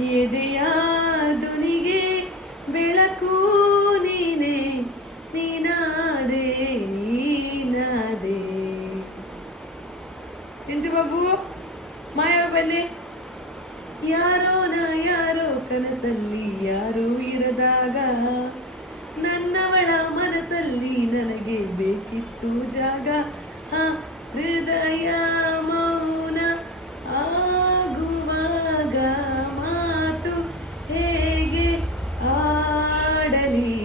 ಎದೆಯ ದುನಿಗೆ ಬೆಳಕು ನೀನೆ, ನೀನಾದೆ ನೀನಾದೆ. ಎಂಜು ಬಾಬು ಮಾಯಾ ಬನ್ನಿ. ಯಾರೋ ಕನಸಲ್ಲಿ ಯಾರೂ ಇರದಾಗ, ನನ್ನವಳ ಮನಸ್ಸಲ್ಲಿ ನನಗೆ ಬೇಕಿತ್ತು ಜಾಗ. ಹೃದಯ ಮೌನ ಆಗುವಾಗ ಮಾತು ಹೇಗೆ ಆಡಲಿ,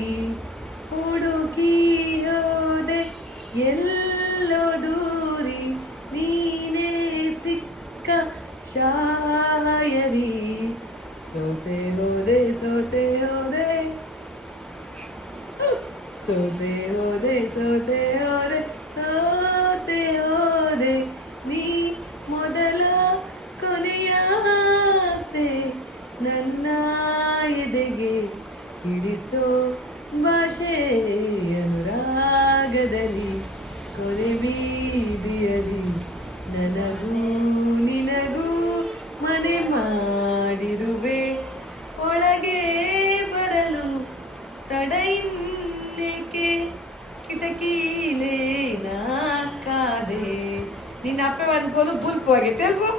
ಹುಡುಕಿ ಹೋದೆ ಎಲ್ಲೋ ದೂರಿ, ನೀನೇ ಸಿಕ್ಕ ಶಾಯರಿ. ಸೋತೆ ಹೋದೆ ಸೋತೆ ಹೋದೆ ಸೋತೆ ಹೋದೆ ಸೋತೆ ಹೋದೆ ಸೋತೆ ಹೋದೆ, ನೀ ಮೊದಲ ಕೊನೆಯ ಆಸೆ ನನ್ನ ಎದೆಗೆ ಹಿಡಿಸೋ ಭಾಷೆ. ಅನುರಾಗದಲ್ಲಿ ಕೊನೆ ಬೀದಿಯಲ್ಲಿ ನನಗೂ ನಿನಗೂ ಮನೆ ಮಾಡಿರುವೆ, ಒಳಗೆ ಬರಲು ತಡ ಇನ್ನೇಕೆ, ಕಿಟಕಿಲೇ ನಾಕಾದೆ. ನಿನ್ನ ಅಪ್ಪ ಒಂದು ಬೋಲು ಬುಲ್ಪು ಆಗೈತೆ ಅಲ್ವೋ.